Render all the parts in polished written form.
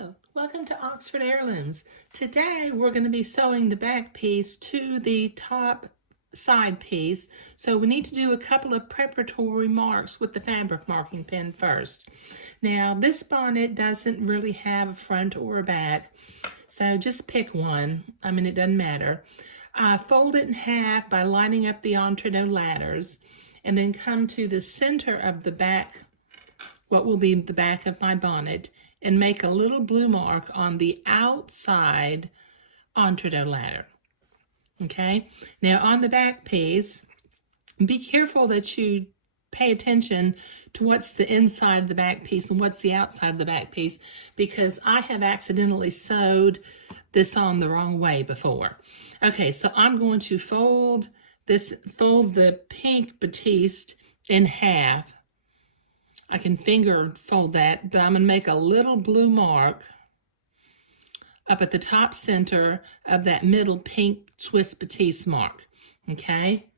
Hello, welcome to Oxford Heirlooms. Today we're going to be sewing the back piece to the top side piece. So we need to do a couple of preparatory marks with the fabric marking pen first. Now this bonnet doesn't really have a front or a back, so just pick one. I mean, it doesn't matter. Fold it in half by lining up the entredot ladders, and then come to the center of the back, what will be the back of my bonnet, and make a little blue mark on the outside entredot ladder. Okay, now on the back piece, be careful that you pay attention to what's the inside of the back piece and what's the outside of the back piece, because I have accidentally sewed this on the wrong way before. Okay, so I'm going to fold the pink batiste in half. I can finger fold that, but I'm going to make a little blue mark up at the top center of that middle pink Swiss batiste mark. Okay?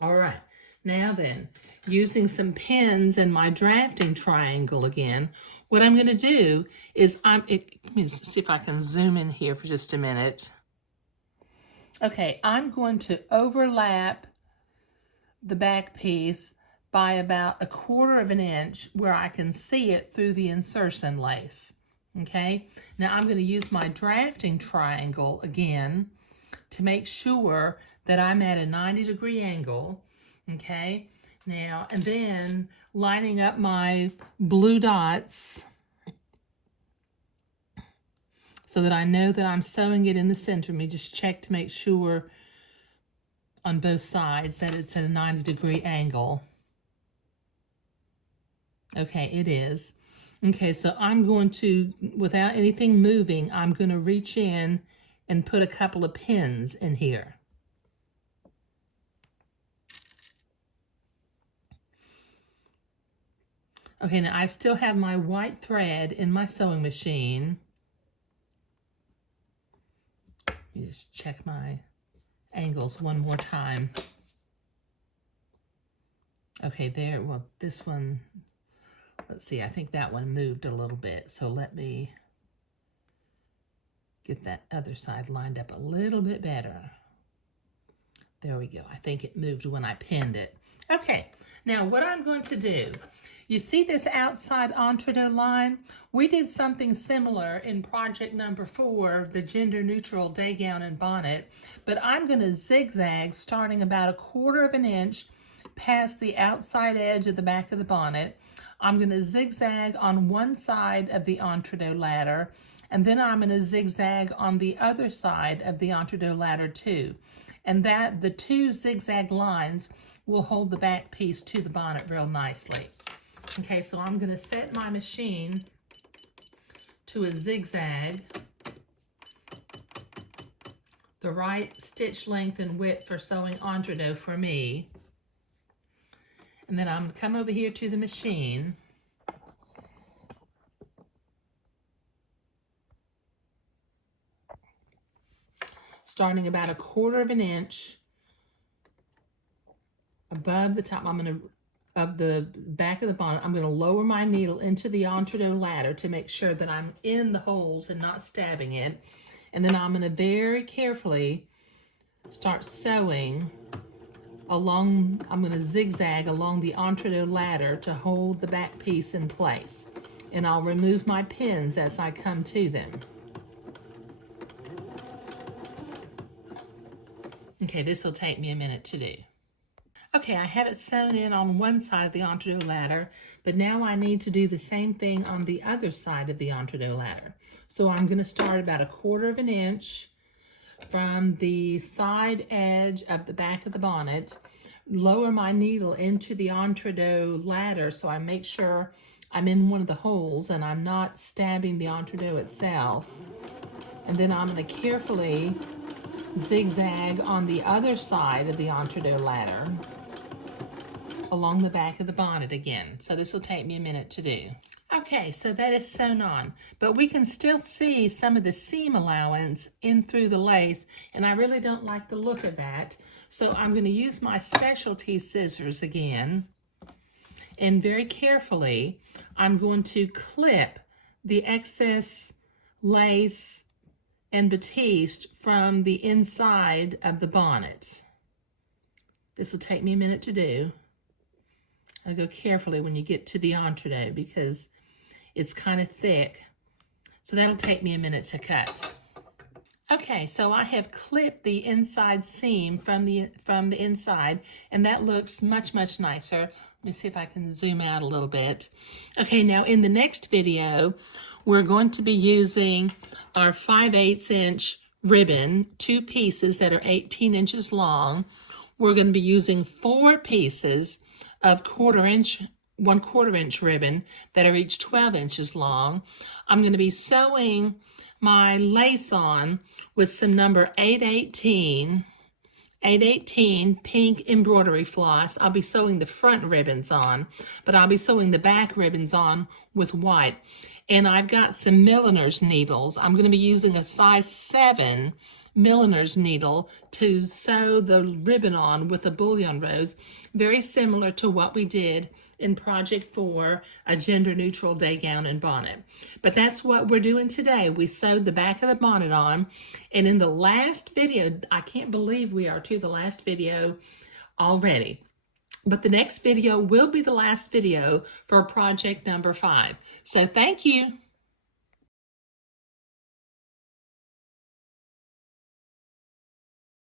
All right. Now then, using some pins and my drafting triangle again, what I'm going to do is let me see if I can zoom in here for just a minute. Okay, I'm going to overlap the back piece by about 1/4 of an inch where I can see it through the insertion lace. Okay, now I'm going to use my drafting triangle again to make sure that I'm at a 90-degree angle. Okay, now and then lining up my blue dots so that I know that I'm sewing it in the center. Let me just check to make sure on both sides that it's at a 90-degree angle. Okay, it is. Okay, so I'm going to, without anything moving, I'm going to reach in and put a couple of pins in here. Okay, now I still have my white thread in my sewing machine. Let me just check my angles one more time. Okay, there, well, this one, let's see, I think that one moved a little bit, so let me get that other side lined up a little bit better. There we go. I think it moved when I pinned it. Okay, now what I'm going to do, you see this outside entredot line? We did something similar in project number 4, the gender neutral day gown and bonnet, but I'm going to zigzag starting about 1/4 of an inch past the outside edge of the back of the bonnet. I'm going to zigzag on one side of the entredot ladder, and then I'm going to zigzag on the other side of the entredot ladder too. And that the 2 zigzag lines will hold the back piece to the bonnet real nicely. Okay, so I'm going to set my machine to a zigzag, the right stitch length and width for sewing entredot for me. And then I'm going to come over here to the machine. Starting about 1/4 of an inch above the top of the back of the bonnet, I'm going to lower my needle into the entredot ladder to make sure that I'm in the holes and not stabbing it. And then I'm going to very carefully start sewing along, I'm going to zigzag along the entredot ladder to hold the back piece in place. And I'll remove my pins as I come to them. Okay, this will take me a minute to do. Okay, I have it sewn in on one side of the entredot ladder, but now I need to do the same thing on the other side of the entredot ladder. So I'm going to start about 1/4 of an inch from the side edge of the back of the bonnet, lower my needle into the entredot ladder so I make sure I'm in one of the holes and I'm not stabbing the entredot itself. And then I'm going to carefully zigzag on the other side of the entredot ladder along the back of the bonnet again. So this will take me a minute to do. Okay, so that is sewn on, but we can still see some of the seam allowance in through the lace, and I really don't like the look of that. So I'm going to use my specialty scissors again, and very carefully, I'm going to clip the excess lace and batiste from the inside of the bonnet. This will take me a minute to do. I'll go carefully when you get to the entree because it's kind of thick. So that'll take me a minute to cut. Okay, so I have clipped the inside seam from the inside, and that looks much, much nicer. Let me see if I can zoom out a little bit. Okay, now in the next video, we're going to be using our 5/8 inch ribbon, 2 pieces that are 18 inches long. We're going to be using 4 pieces of 1/4 inch ribbon that are each 12 inches long. I'm going to be sewing my lace on with some number 818 pink embroidery floss. I'll be sewing the front ribbons on, but I'll be sewing the back ribbons on with white. And I've got some milliner's needles. I'm going to be using a size 7 milliner's needle to sew the ribbon on with a bullion rose, very similar to what we did in Project 4, a gender-neutral day gown and bonnet. But that's what we're doing today. We sewed the back of the bonnet on, and in the last video, I can't believe we are to the last video already. But the next video will be the last video for project number 5. So thank you.